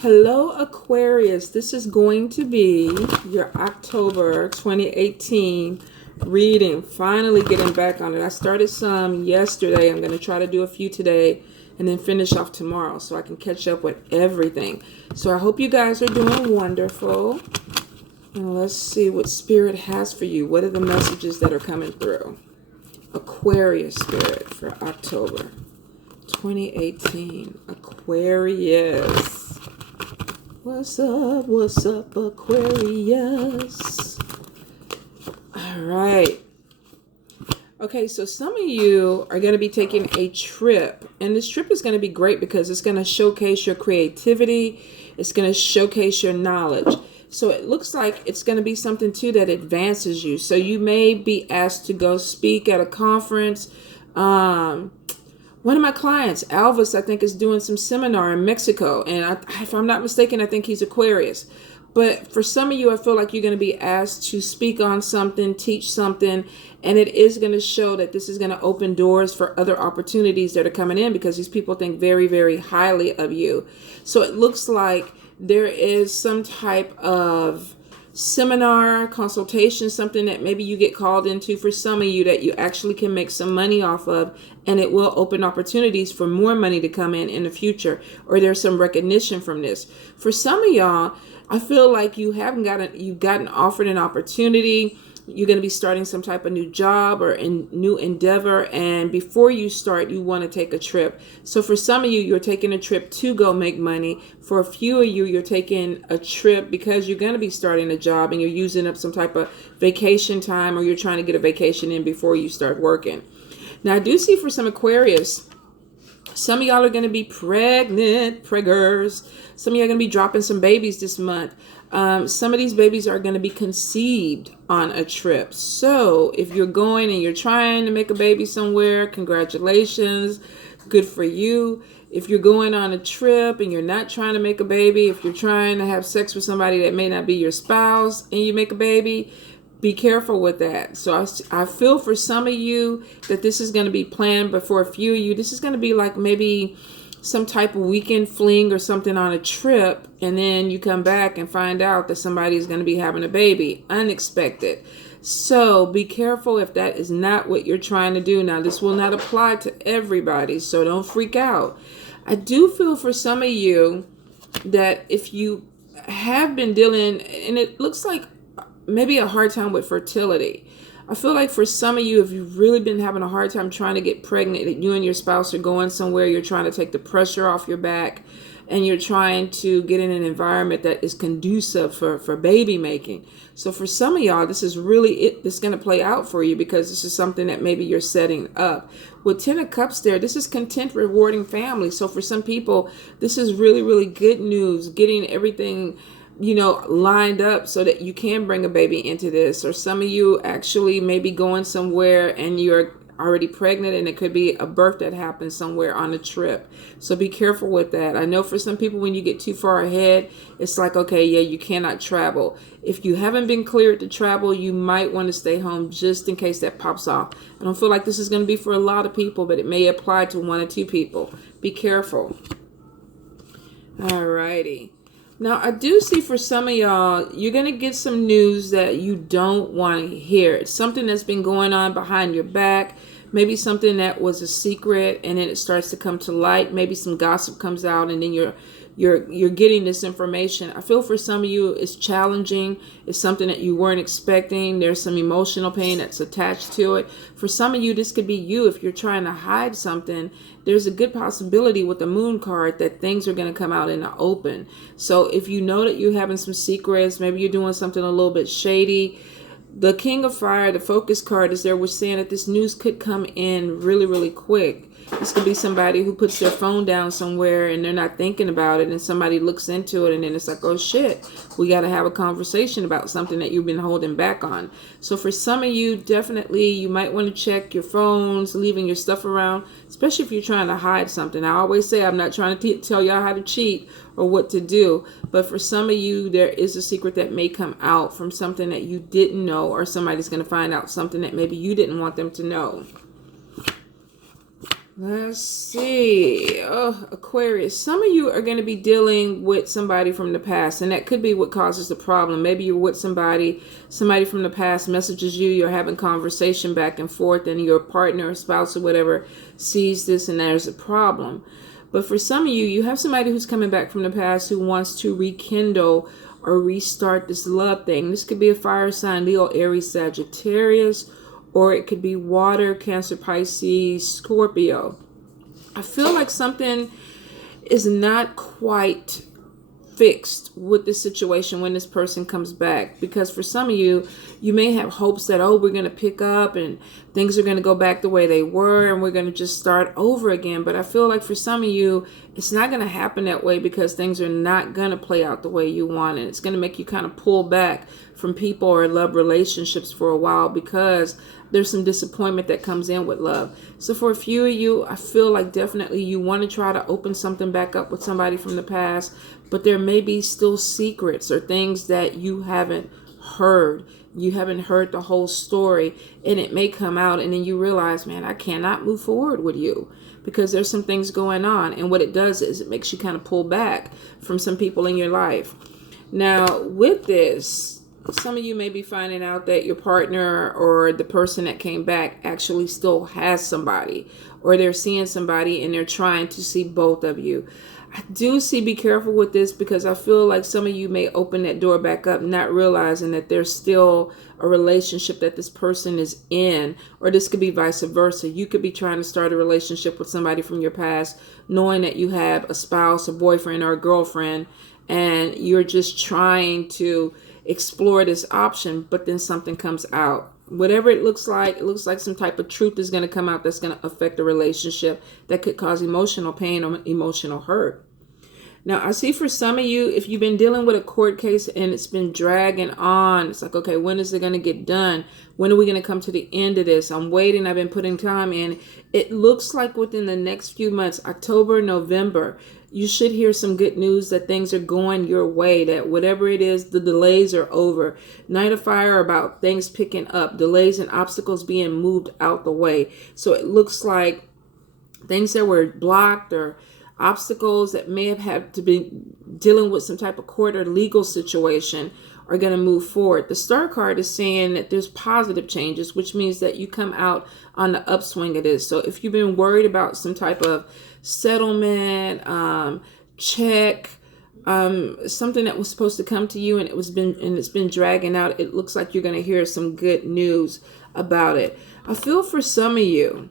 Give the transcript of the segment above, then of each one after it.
Hello, Aquarius. This is going to be your October 2018 reading. Finally getting back on it. I started some yesterday. I'm going to try to do a few today and then finish off tomorrow so I can catch up with everything. So I hope you guys are doing wonderful. And let's see what Spirit has for you. What are the messages that are coming through? Aquarius Spirit for October 2018. Aquarius. What's up, Aquarius? All right. Okay, so some of you are going to be taking a trip. And this trip is going to be great because it's going to showcase your creativity. It's going to showcase your knowledge. So it looks like it's going to be something, too, that advances you. So you may be asked to go speak at a conference. One of my clients, Alvis, I think, is doing some seminar in Mexico. And if I'm not mistaken, I think he's Aquarius. But for some of you, I feel like you're going to be asked to speak on something, teach something. And it is going to show that this is going to open doors for other opportunities that are coming in because these people think very, very highly of you. So it looks like there is some type of seminar, consultation, something that maybe you get called into for some of you that you actually can make some money off of, and it will open opportunities for more money to come in the future, or there's some recognition from this. For some of y'all, I feel like you've gotten offered an opportunity. You're going to be starting some type of new job or new endeavor. And before you start, you want to take a trip. So for some of you, you're taking a trip to go make money. For a few of you, you're taking a trip because you're going to be starting a job and you're using up some type of vacation time, or you're trying to get a vacation in before you start working. Now, I do see for some Aquarius, some of y'all are going to be preggers. Some of y'all are going to be dropping some babies this month. Some of these babies are going to be conceived on a trip. So if you're going and you're trying to make a baby somewhere, congratulations. Good for you. If you're going on a trip and you're not trying to make a baby, if you're trying to have sex with somebody that may not be your spouse and you make a baby, be careful with that. So I feel for some of you that this is going to be planned, but for a few of you, this is going to be like maybe some type of weekend fling or something on a trip, and then you come back and find out that somebody is going to be having a baby. Unexpected. So be careful if that is not what you're trying to do. Now, this will not apply to everybody, so don't freak out. I do feel for some of you that if you have been dealing, and it looks like maybe a hard time with fertility. I feel like for some of you, if you've really been having a hard time trying to get pregnant, that you and your spouse are going somewhere, you're trying to take the pressure off your back, and you're trying to get in an environment that is conducive for baby making. So for some of y'all, this is really it. This is going to play out for you because this is something that maybe you're setting up. With 10 of Cups there, this is content, rewarding family. So for some people, this is really, really good news, getting everything lined up so that you can bring a baby into this. Or some of you actually may be going somewhere and you're already pregnant, and it could be a birth that happens somewhere on a trip. So be careful with that. I know for some people, when you get too far ahead, it's like, okay, yeah, you cannot travel. If you haven't been cleared to travel, you might want to stay home just in case that pops off. I don't feel like this is going to be for a lot of people, but it may apply to one or two people. Be careful. All righty. Now, I do see for some of y'all, you're going to get some news that you don't want to hear. It's something that's been going on behind your back. Maybe something that was a secret and then it starts to come to light. Maybe some gossip comes out and then you're getting this information. I feel for some of you it's challenging. It's something that you weren't expecting. There's some emotional pain that's attached to it. For some of you, this could be you. If you're trying to hide something, there's a good possibility with the Moon card that things are going to come out in the open. So if you know that you're having some secrets, maybe you're doing something a little bit shady, the King of Fire, the Focus card is there. We're saying that this news could come in really, really quick. This could be somebody who puts their phone down somewhere and they're not thinking about it, and somebody looks into it and then it's like, oh shit, we got to have a conversation about something that you've been holding back on. So for some of you, definitely you might want to check your phones, leaving your stuff around, especially if you're trying to hide something. I always say I'm not trying to tell y'all how to cheat or what to do, but for some of you, there is a secret that may come out from something that you didn't know, or somebody's going to find out something that maybe you didn't want them to know. Let's see. Oh, Aquarius. Some of you are going to be dealing with somebody from the past, and that could be what causes the problem. Maybe you're with somebody from the past messages you, you're having conversation back and forth, and your partner or spouse or whatever sees this and there's a problem. But for some of you, you have somebody who's coming back from the past who wants to rekindle or restart this love thing. This could be a fire sign, Leo, Aries, Sagittarius, or it could be water, Cancer, Pisces, Scorpio. I feel like something is not quite fixed with this situation when this person comes back, because for some of you, you may have hopes that, oh, we're going to pick up and things are going to go back the way they were and we're going to just start over again. But I feel like for some of you, it's not going to happen that way, because things are not going to play out the way you want, and it's going to make you kind of pull back from people or love relationships for a while, because there's some disappointment that comes in with love. So for a few of you, I feel like definitely you want to try to open something back up with somebody from the past, but there may be still secrets or things that you haven't heard. You haven't heard the whole story, and it may come out, and then you realize, man, I cannot move forward with you because there's some things going on. And what it does is it makes you kind of pull back from some people in your life. Now, with this, some of you may be finding out that your partner or the person that came back actually still has somebody, or they're seeing somebody and they're trying to see both of you. I do see, be careful with this, because I feel like some of you may open that door back up, not realizing that there's still a relationship that this person is in, or this could be vice versa. You could be trying to start a relationship with somebody from your past, knowing that you have a spouse, a boyfriend, or a girlfriend, and you're just trying to explore this option, but then something comes out. Whatever it looks like some type of truth is going to come out that's going to affect the relationship, that could cause emotional pain or emotional hurt. Now, I see for some of you, if you've been dealing with a court case and it's been dragging on, it's like, okay, when is it going to get done? When are we going to come to the end of this? I'm waiting. I've been putting time in. It looks like within the next few months, October, November, you should hear some good news that things are going your way, that whatever it is, the delays are over. Night of Fire about things picking up, delays and obstacles being moved out the way. So it looks like things that were blocked or obstacles that may have had to be dealing with some type of court or legal situation are going to move forward. The Star card is saying that there's positive changes, which means that you come out on the upswing of this. So if you've been worried about some type of settlement, check, something that was supposed to come to you and it's been dragging out, it looks like you're going to hear some good news about it. I feel for some of you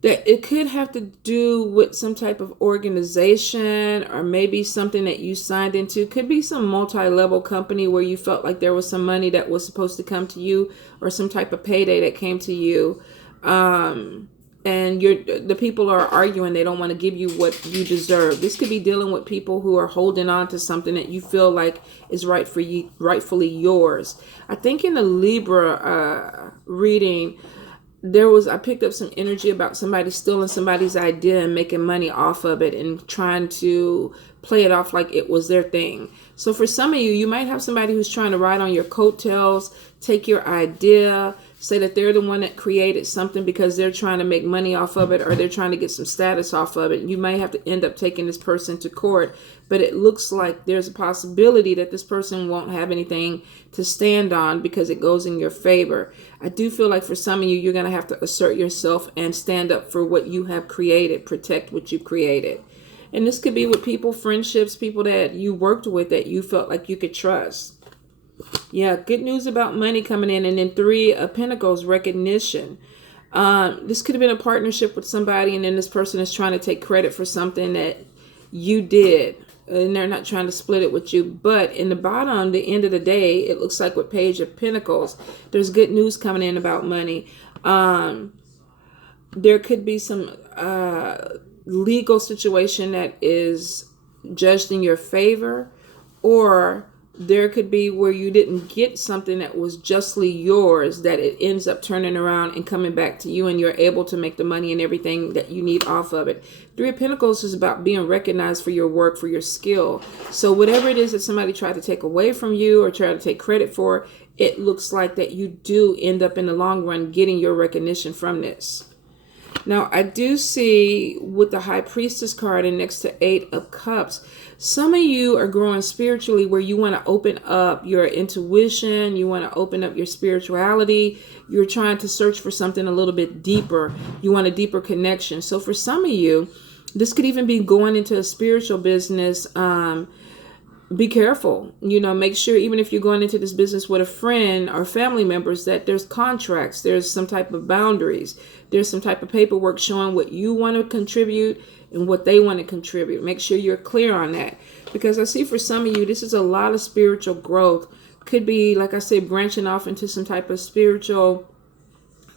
that it could have to do with some type of organization, or maybe something that you signed into. Could be some multi-level company where you felt like there was some money that was supposed to come to you, or some type of payday that came to you. And the people are arguing. They don't want to give you what you deserve. This could be dealing with people who are holding on to something that you feel like is rightfully yours. I think in the Libra reading, I picked up some energy about somebody stealing somebody's idea and making money off of it and trying to play it off like it was their thing. So for some of you, you might have somebody who's trying to ride on your coattails, take your idea, say that they're the one that created something because they're trying to make money off of it, or they're trying to get some status off of it. You may have to end up taking this person to court, but it looks like there's a possibility that this person won't have anything to stand on because it goes in your favor. I do feel like for some of you, you're going to have to assert yourself and stand up for what you have created, protect what you created. And this could be with people, friendships, people that you worked with that you felt like you could trust. Yeah, good news about money coming in. And then 3 of Pentacles, recognition. This could have been a partnership with somebody, and then this person is trying to take credit for something that you did, and they're not trying to split it with you. But in the bottom, the end of the day, it looks like with Page of Pentacles, there's good news coming in about money. There could be some legal situation that is judged in your favor, or there could be where you didn't get something that was justly yours, that it ends up turning around and coming back to you, and you're able to make the money and everything that you need off of it. 3 of Pentacles is about being recognized for your work, for your skill. So whatever it is that somebody tried to take away from you or try to take credit for, it looks like that you do end up in the long run getting your recognition from this. Now, I do see with the High Priestess card and next to Eight of Cups, some of you are growing spiritually where you want to open up your intuition. You want to open up your spirituality. You're trying to search for something a little bit deeper. You want a deeper connection. So for some of you, this could even be going into a spiritual business. Be careful, make sure even if you're going into this business with a friend or family members that there's contracts, there's some type of boundaries, there's some type of paperwork showing what you want to contribute and what they want to contribute. Make sure you're clear on that, because I see for some of you, this is a lot of spiritual growth. Could be, like I said, branching off into some type of spiritual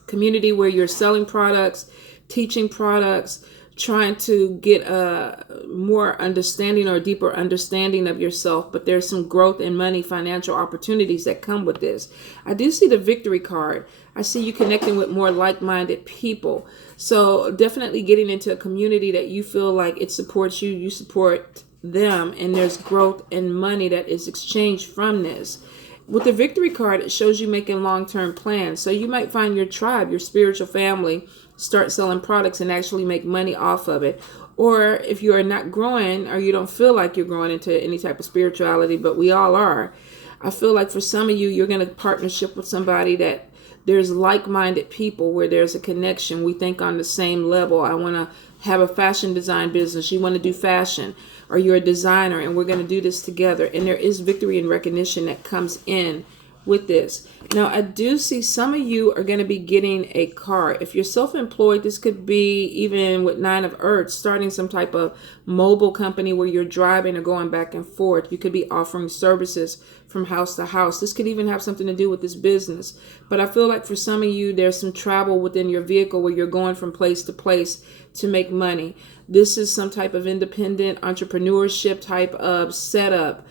community where you're selling products, teaching products, trying to get a more understanding or a deeper understanding of yourself. But there's some growth in money, financial opportunities that come with this. I do see the Victory card. I see you connecting with more like-minded people. So definitely getting into a community that you feel like it supports you, you support them, and there's growth and money that is exchanged from this. With the Victory card, it shows you making long-term plans. So you might find your tribe, your spiritual family, start selling products and actually make money off of it. Or if you are not growing, or you don't feel like you're growing into any type of spirituality, but we all are, I feel like for some of you, you're going to partnership with somebody that there's like-minded people where there's a connection. We think on the same level. I want to have a fashion design business. You want to do fashion, or you're a designer, and we're going to do this together. And there is victory and recognition that comes in with this. Now, I do see some of you are going to be getting a car. If you're self-employed, this could be even with Nine of Earths, starting some type of mobile company where you're driving or going back and forth. You could be offering services from house to house. This could even have something to do with this business. But I feel like for some of you, there's some travel within your vehicle where you're going from place to place to make money. This is some type of independent entrepreneurship type of setup.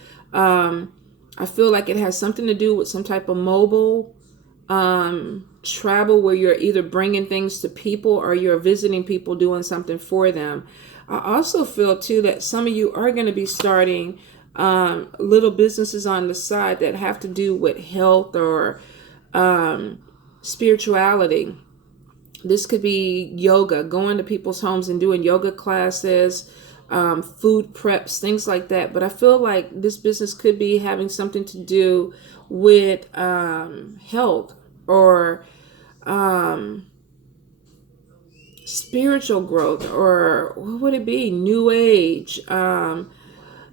I feel like it has something to do with some type of mobile travel where you're either bringing things to people or you're visiting people, doing something for them. I also feel too that some of you are going to be starting little businesses on the side that have to do with health or spirituality. This could be yoga, going to people's homes and doing yoga classes, food preps, things like that. But I feel like this business could be having something to do with health or spiritual growth, or what would it be? New age,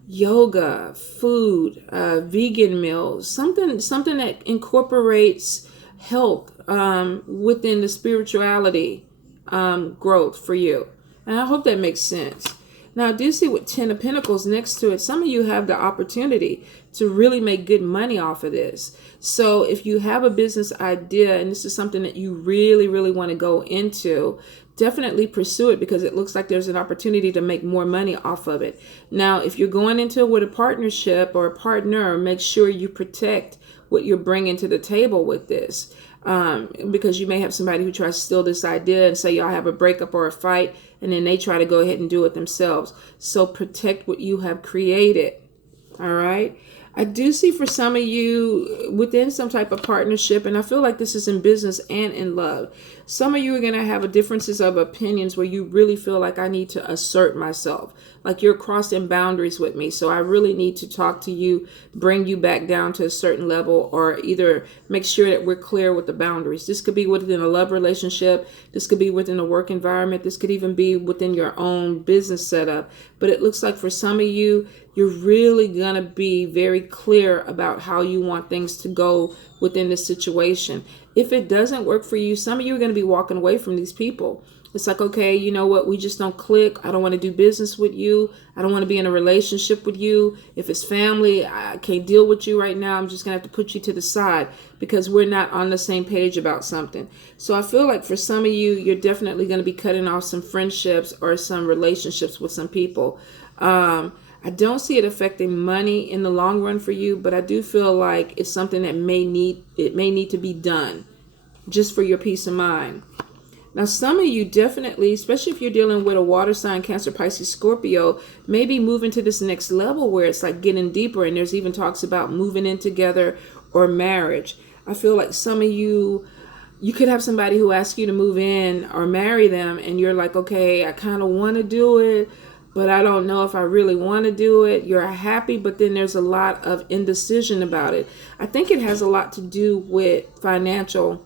yoga, food, vegan meals, something that incorporates health within the spirituality growth for you. And I hope that makes sense. Now, I do see with 10 of Pentacles next to it, some of you have the opportunity to really make good money off of this. So if you have a business idea and this is something that you really, really want to go into, definitely pursue it, because it looks like there's an opportunity to make more money off of it. Now, if you're going into it with a partnership or a partner, make sure you protect what you're bringing to the table with this. Because you may have somebody who tries to steal this idea and say y'all have a breakup or a fight, and then they try to go ahead and do it themselves. So protect what you have created. All right. I do see for some of you within some type of partnership, and I feel like this is in business and in love. Some of you are going to have a differences of opinions where you really feel like I need to assert myself, like you're crossing boundaries with me. So I really need to talk to you, bring you back down to a certain level, or either make sure that we're clear with the boundaries. This could be within a love relationship. This could be within a work environment. This could even be within your own business setup. But it looks like for some of you, you're really going to be very clear about how you want things to go within this situation. If it doesn't work for you, some of you are going to be walking away from these people. It's like, okay, you know what? We just don't click. I don't want to do business with you. I don't want to be in a relationship with you. If it's family, I can't deal with you right now. I'm just going to have to put you to the side because we're not on the same page about something. So I feel like for some of you, you're definitely going to be cutting off some friendships or some relationships with some people. I don't see it affecting money in the long run for you, but I do feel like it's something that may need to be done just for your peace of mind. Now, some of you definitely, especially if you're dealing with a water sign, Cancer, Pisces, Scorpio, maybe moving to this next level where it's like getting deeper, and there's even talks about moving in together or marriage. I feel like some of you You could have somebody who asks you to move in or marry them, and you're like, okay, I kind of want to do it, but I don't know if I really want to do it. You're happy, but then there's a lot of indecision about it. I think it has a lot to do with financial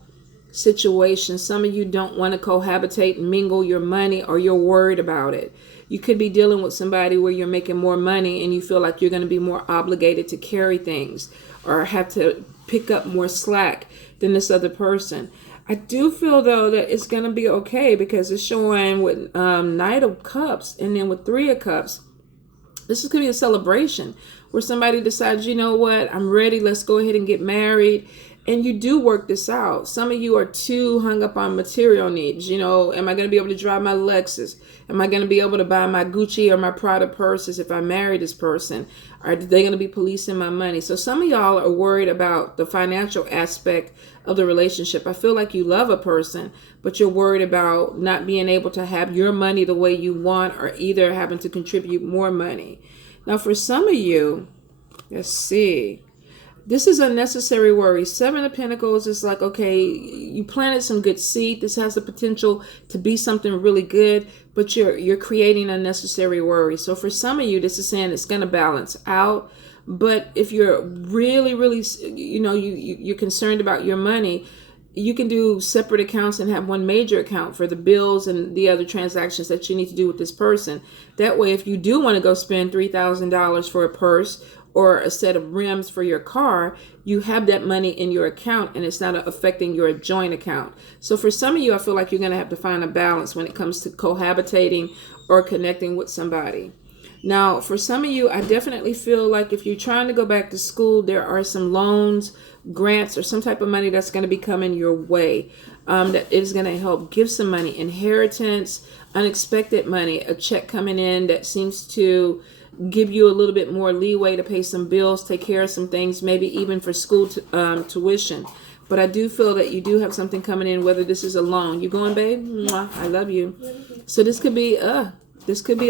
situations. Some of you don't want to cohabitate and mingle your money, or you're worried about it. You could be dealing with somebody where you're making more money and you feel like you're going to be more obligated to carry things or have to pick up more slack than this other person. I do feel, though, that it's going to be okay, because it's showing with Knight of Cups and then with Three of Cups. This is going to be a celebration where somebody decides, you know what, I'm ready. Let's go ahead and get married. And you do work this out. Some of you are too hung up on material needs. You know, am I going to be able to drive my Lexus? Am I going to be able to buy my Gucci or my Prada purses if I marry this person? Are they going to be policing my money? So some of y'all are worried about the financial aspect of the relationship. I feel like you love a person, but you're worried about not being able to have your money the way you want, or either having to contribute more money. Now, for some of you, let's see. This is unnecessary worry. Seven of Pentacles is like, okay, you planted some good seed. This has the potential to be something really good, but you're creating unnecessary worry. So for some of you, this is saying it's going to balance out. But if you're really, really, you're concerned about your money, you can do separate accounts and have one major account for the bills and the other transactions that you need to do with this person. That way, if you do want to go spend $3,000 for a purse or a set of rims for your car, you have that money in your account and it's not affecting your joint account. So for some of you, I feel like you're going to have to find a balance when it comes to cohabitating or connecting with somebody. Now, for some of you, I definitely feel like if you're trying to go back to school, there are some loans, grants, or some type of money that's going to be coming your way that is going to help give some money. Inheritance, unexpected money, a check coming in that seems to give you a little bit more leeway to pay some bills, take care of some things, maybe even for school tuition. But I do feel that you do have something coming in, whether this is a loan. You going, babe? Mwah, I love you. So this could be a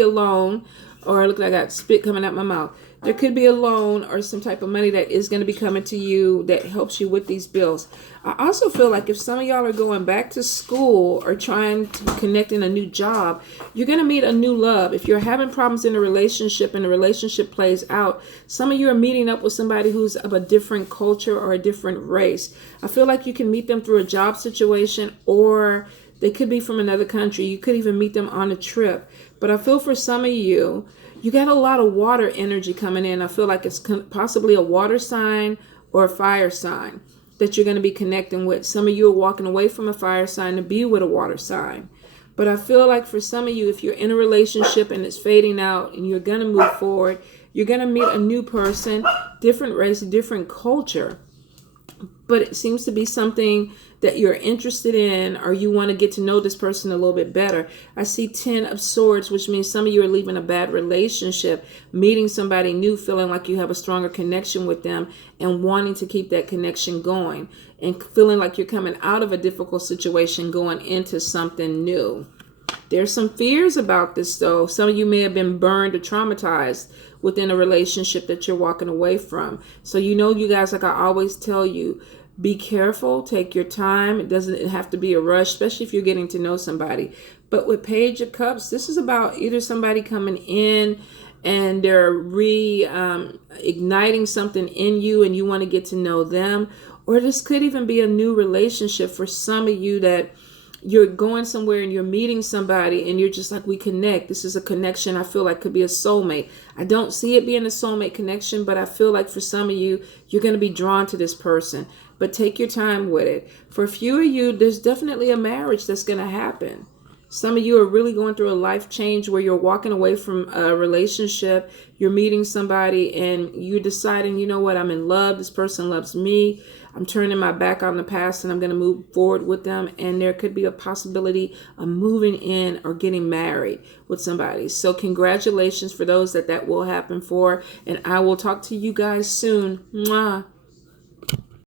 loan, or look, I got spit coming out my mouth. There could be a loan or some type of money that is going to be coming to you that helps you with these bills. I also feel like if some of y'all are going back to school or trying to connect in a new job, you're going to meet a new love. If you're having problems in a relationship and the relationship plays out, some of you are meeting up with somebody who's of a different culture or a different race. I feel like you can meet them through a job situation, or they could be from another country. You could even meet them on a trip. But I feel for some of you, you got a lot of water energy coming in. I feel like it's possibly a water sign or a fire sign that you're going to be connecting with. Some of you are walking away from a fire sign to be with a water sign. But I feel like for some of you, if you're in a relationship and it's fading out and you're going to move forward, you're going to meet a new person, different race, different culture. But it seems to be something that you're interested in, or you want to get to know this person a little bit better. I see 10 of Swords, which means some of you are leaving a bad relationship, meeting somebody new, feeling like you have a stronger connection with them and wanting to keep that connection going, and feeling like you're coming out of a difficult situation going into something new. There's some fears about this, though. Some of you may have been burned or traumatized within a relationship that you're walking away from. So you guys, like I always tell you, be careful, take your time. It doesn't have to be a rush, especially if you're getting to know somebody. But with Page of Cups, this is about either somebody coming in and they're igniting something in you and you want to get to know them. Or this could even be a new relationship for some of you, that you're going somewhere and you're meeting somebody and you're just like, we connect. This is a connection I feel like could be a soulmate. I don't see it being a soulmate connection, but I feel like for some of you, you're going to be drawn to this person. But take your time with it. For a few of you, there's definitely a marriage that's going to happen. Some of you are really going through a life change where you're walking away from a relationship. You're meeting somebody and you're deciding, you know what, I'm in love. This person loves me. I'm turning my back on the past and I'm going to move forward with them. And there could be a possibility of moving in or getting married with somebody. So congratulations for those that will happen for. And I will talk to you guys soon. Mwah.